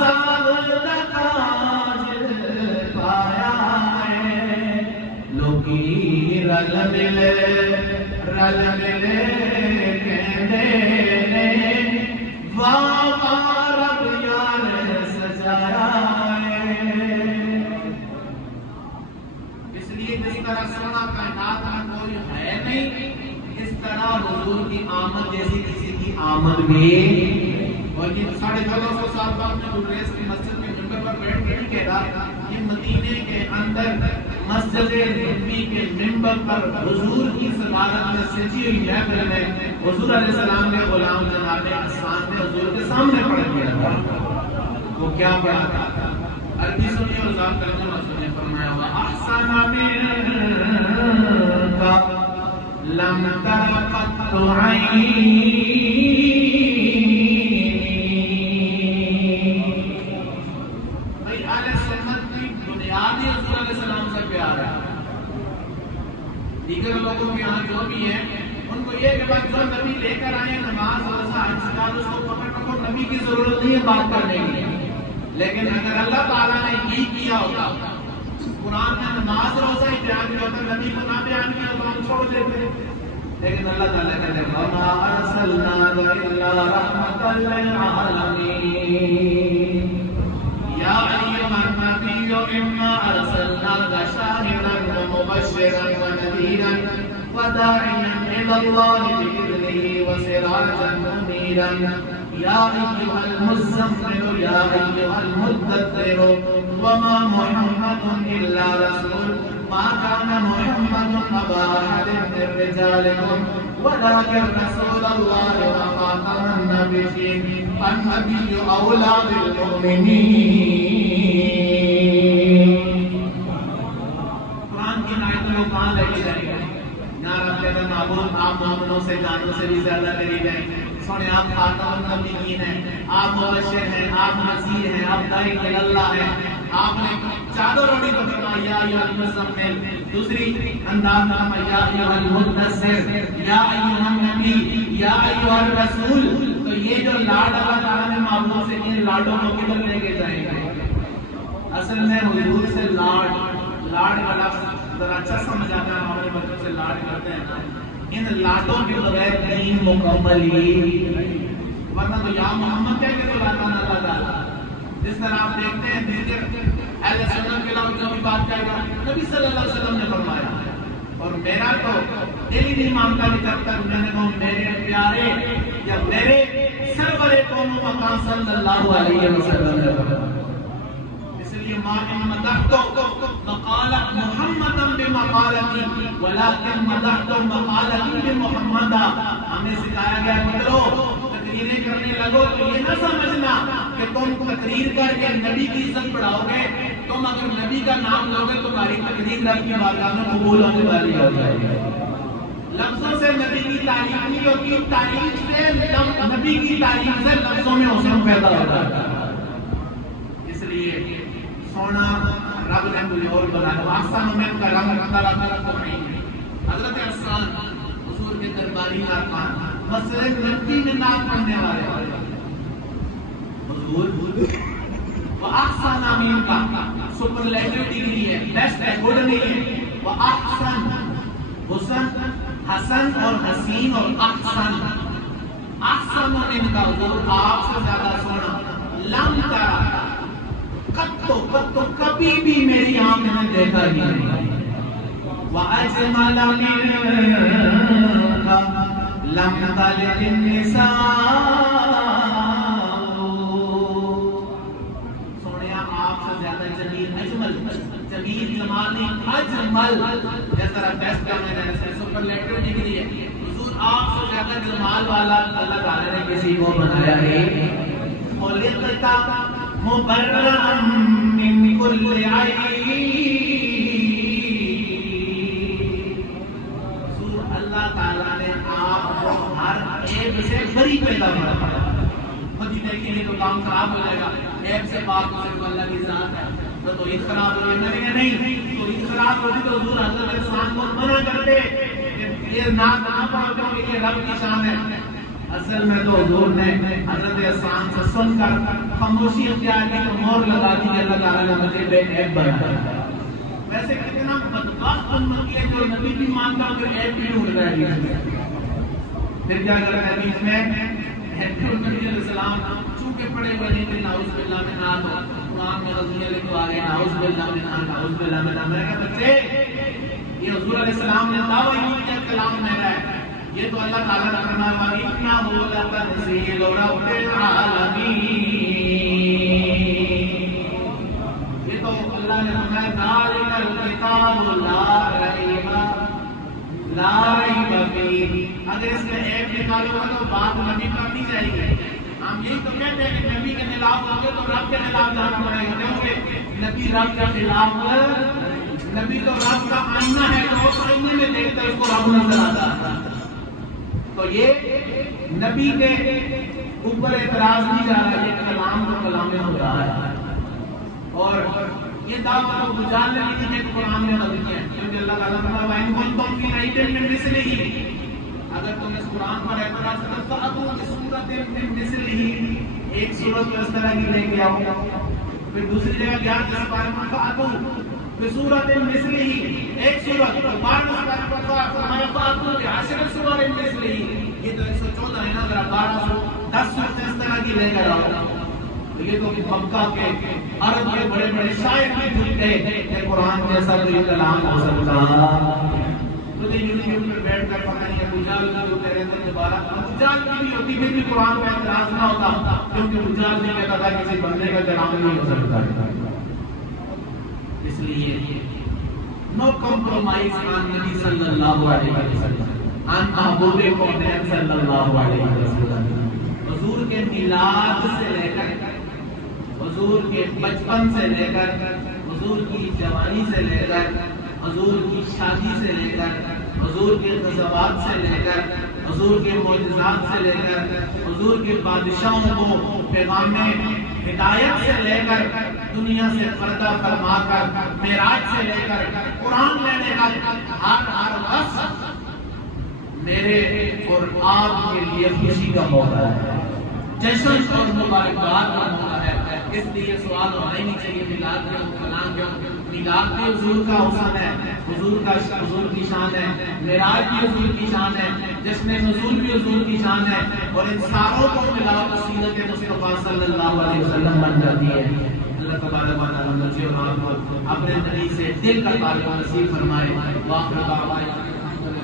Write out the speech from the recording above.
ساغ تاج پایا ہے لوکی رل ملے کہندے نے واہ رب یار سجایا ہے۔ اس لیے جس طرح سونا کائنات میں کوئی ہے نہیں، اس طرح حضور کی آمد جیسی کسی کی آمد بھی، اور یہ 1450 سال بعد میں گریز کی مسجد کے ممبر پر بیٹھ کے نہیں کہہ رہا، یہ مدینے کے اندر مسجد نبوی کے ممبر پر حضور کی صدارت میں سجی ہوئی محفل میں حضور علیہ السلام کے غلام جناب حسان نے حضور کے سامنے پڑھ دیا تھا۔ وہ کیا پڑھا تھا؟ عربی سنیے اور ذات ترجمہ سنیے۔ فرمایا ہوا احسن منکا لم تر قط عینی، بھائی اہل سنت کی بنیاد ہی حضور علیہ السلام سے پیار ہے۔ دیگر لوگوں کے یہاں جو بھی ہے ان کو یہ کہ بس جو نبی لے کر آئے نماز روزہ حج زکات اس کو پکڑ پکڑ، نبی کی ضرورت نہیں ہے بات کرنے کی۔ لیکن اگر اللہ تعالیٰ نے یہ کیا ہوتا، قرآن میں نماز روزہ ہی بیان کیا ہوتا، نبی کو نہ بیان کیا ہوتا، ہم چھوڑ دیتے۔ لیکن اللہ تعالیٰ کہتے ہیں وَمَا أَرْسَلْنَاكَ إِلَّا رَحْمَةً لِّلْعَالَمِينَ يَا أَيُّهَا النَّبِيُّ إِنَّا أَرْسَلْنَاكَ شَاهِدًا وَمُبَشِّرًا وَنَذِيرًا وَدَاعِيًا إِلَى اللَّهِ بِإِذْنِهِ وَسِرَاجًا مُنِيرًا يَا أَيُّهَا الْمُزَّمِّلُ يَا أَيُّهَا الْمُدَّثِّرُ وَمَا مُحَمَّدٌ إِلَّا رَسُولٌ مَا كَانَ مُحَمَّدٌ أَبَا أَحَدٍ مِّن رِّجَالِكُمْ وَلَٰكِن رَّسُولَ اللَّهِ وَخَاتَمَ النَّبِيِّينَ النَّبِيُّ أَوْلَىٰ بِالْمُؤْمِنِينَ۔ قرآن کی آیتوں کو کہاں لے کے جائیں گے؟ نہ رب کے معبود آپ مومنوں سے جانوں سے بھی زیادہ لے جائیں گے۔ سونے آپ خاتم النبیین ہیں، آپ مبشر ہیں، آپ نذیر ہیں، آپ داعی الی اللہ ہیں۔ آپ نے چادر اوڑھی تو فرمایا یا ایھا المزمل، دوسری انداز میں فرمایا یا ایھا المدثر، یا ایھا النبی، یا ایھا الرسول۔ تو یہ جو لاڈ اللہ تعالیٰ نے معبود سے ان لاڈوں کو کدھر لے کے جائیں گے؟ اصل میں حضور سے لاڈ کا لفظ ذرا اچھا سمجھ آتا ہے، ہمارے بچوں سے لاڈ کرتے ہیں نا، ان لاڈوں کے بغیر دین مکمل ہی، ورنہ تو یا محمد کہہ کے بلاتا نا اللہ تعالیٰ۔ جس طرح آپ دیکھتے ہیں دیگر اہل سنت کے لوگ جو بھی بات کرے گا، نبی صلی اللہ علیہ وسلم نے فرمایا، اور میرا تو دل ہی نہیں مانتا کہ جب تک میں نے کہا میرے پیارے یا میرے سرور قوم و مقام صلی اللہ علیہ وسلم نے فرمایا۔ اس لیے ما ان مدحت مقالت محمدا بمقالتی ولكن مدحت مقالتی بمحمد۔ ہمیں سکھایا گیا پترو تقریریں کرنے لگو تو یہ نہ سمجھنا کہ تم تقریر کر کے نبی کی عزت بڑھاؤ گے، تم اگر نبی کا نام لو گے تمہاری تقریر رب کی بارگاہ میں قبول ہونے والی ہو جائے گی۔ لفظوں سے نبی کی تعریف نہیں ہوتی، تعریف سے نبی کی تعریف سے لفظوں میں حسن پیدا ہوتا ہے۔ اس لیے سونا رب نے کوئی اور بنایا، احسن من کا رنگ طرح طرح نہیں ہے۔ حضرت حسان حضور کے درباری ارکان مسجد نبوی میں نعت پڑھنے والے حضور وہ احسن امین کا سپرلیٹو ڈگری ہے، بیسٹ ہے، گڈ نہیں ہے۔ وہ احسن حسن، حسن اور حسین اور احسن، احسن من کا حضور آپ سے زیادہ سونا، لم ترا کتو کبھی بھی میری آنکھ نے دیکھا ہی نہیں۔ وَأَجْمَلَ مِنْكَ لَمْ تَلِدِ النِّسَاءُ۔ سونیا آپ سے زیادہ جمیل، اجمل، جمیل جمال نہیں، اجمل، جس طرح بیسٹ کرنے دینے سے سپرلیٹو ڈگری ہے۔ حضور آپ سے زیادہ جمال والا اللہ تعالیٰ نے کسی کو بنایا ہے۔ خُلِقْتَ مُبَرَّأً مِّن كُلِّ عَيْبٍ۔ حضور اللہ تعالیٰ نے آپ کو ہر عیب سے بری پیدا کیا۔ خود ہی دیکھیں گے تو کام خراب ہو جائے گا، عیب سے پاک ہو صرف اللہ کی ذات ہے۔ تو توحید خراب ہو جائے گا، نہیں توحید خراب ہوتی تو حضور حضرت انسان کو منع کرتے کہ یہ نہ پڑھو کیونکہ یہ رب کی شان ہے۔ اصل میں تو حضور نے حضرت عثمان سے سن کر خاموشی اختیار کی تو مور لگا دی کہ اللہ تعالیٰ نے مجھے بے عیب بنایا۔ ویسے کتنا بدبخت امت ہے جو نبی بھی مانتا ہوں کہ عیب بھی ڈھونڈ رہا ہے۔ پھر کیا کرتا ہے حدیث میں نبی علیہ السلام چونکہ پڑے ہوئے نہیں تھے، نعوذ باللہ من ہاتھ قرآن میں رضی اللہ کو آگے نعوذ باللہ من ہاتھ نعوذ باللہ من ہاتھ۔ میں نے کہا بچے یہ حضور علیہ السلام نے دعویٰ نہیں کیا کلام میرا ہے، یہ تو اللہ تعالیٰ نے فرمایا وَإِنَّهُ لَتَنزِيلُ رَبِّ الْعَالَمِينَ، یہ تو اللہ نے فرمایا ذَلِكَ الْكِتَابُ لَا رَيْبَ فِيهِ۔ اگر اس میں عیب نکالو گا تو بات نبی پر نہیں جائے گی۔ ہم یہی تو کہتے ہیں کہ نبی کے خلاف ہوں گے تو رب کے خلاف جانا پڑے گا، کیونکہ نبی رب کے خلاف، نبی تو رب کا آئینہ ہے، تو اس آئینے میں دیکھتا ہے اس کو رب نظر آتا ہے۔ تو یہ نبی کے اوپر اعتراض نہیں جا رہا، یہ کلام تو کلام ہو رہا ہے، اور یہ دعویٰ کو بجال نے نہیں کہ قرآن میں نبی ہے، کیونکہ اللہ تعالیٰ نے فرمایا ان کنتم فی ریب من مثلہ، اگر تم اس قرآن پر اعتراض کرو تو فأتوا بسورۃ من مثلہ، ایک سورت اس طرح کی لے کے آؤ۔ پھر دوسری جگہ کیا جس بارے میں فأتوا بسورۃ مثلہ، ایک سورت، تو بعد اس بارے میں فرمایا فأتوا بعشر سور مثلہ، یہ تو 114 ہے نا، اگر 1210 سورت اس طرح کی لے کر آؤ۔ یہ تو مکہ کے عرب کے بڑے بڑے شاعر بھی جھوٹ گئے کہ قرآن جیسا کوئی کلام ہو سکتا۔ مجھے یوٹیوب پر بیٹھ کر پتہ نہیں ابو جہل بھی ہوتے رہتے ہیں، دوبارہ ابو جہل کی بھی ہوتی پھر بھی قرآن کا اعتراض نہ ہوتا، کیونکہ ابو جہل نہیں کہتا تھا کسی بندے کا کلام نہیں ہو سکتا۔ اس لیے نو کمپرومائز آن نبی صلی اللہ علیہ وسلم، آن محبوب کونین صلی اللہ علیہ وسلم۔ حضور کے میلاد سے لے کر، حضور کے بچپن سے لے کر، حضور کی جوانی سے لے کر، حضور کی شادی سے لے کر، حضور کے غزوات سے لے کر، حضور کے معجزات سے لے کر، حضور کے بادشاہوں کو پیغام ہدایت سے لے کر، دنیا سے پردہ فرما کر، معراج سے لے کر قرآن لینے کا ہر وقت میرے اور آپ کے لیے خوشی کا موقع ہے، جشن اور مبارکباد کا موقع ہے۔ اس لیے سوال ہونا ہی نہیں چاہیے میلاد میں کلام کیوں؟ میلاد بھی حضور کا حسن ہے، حضور کی شان ہے، معراج بھی حضور کی شان ہے، جشن نزول بھی حضور کی شان ہے، اور ان ساروں کو ملا کر سیرت مصطفیٰ صلی اللہ علیہ وسلم بن جاتی ہے۔ اللہ تبارک و تعالیٰ مجھے اور آپ کو اپنے نبی سے دل کا تعلق نصیب فرمائے۔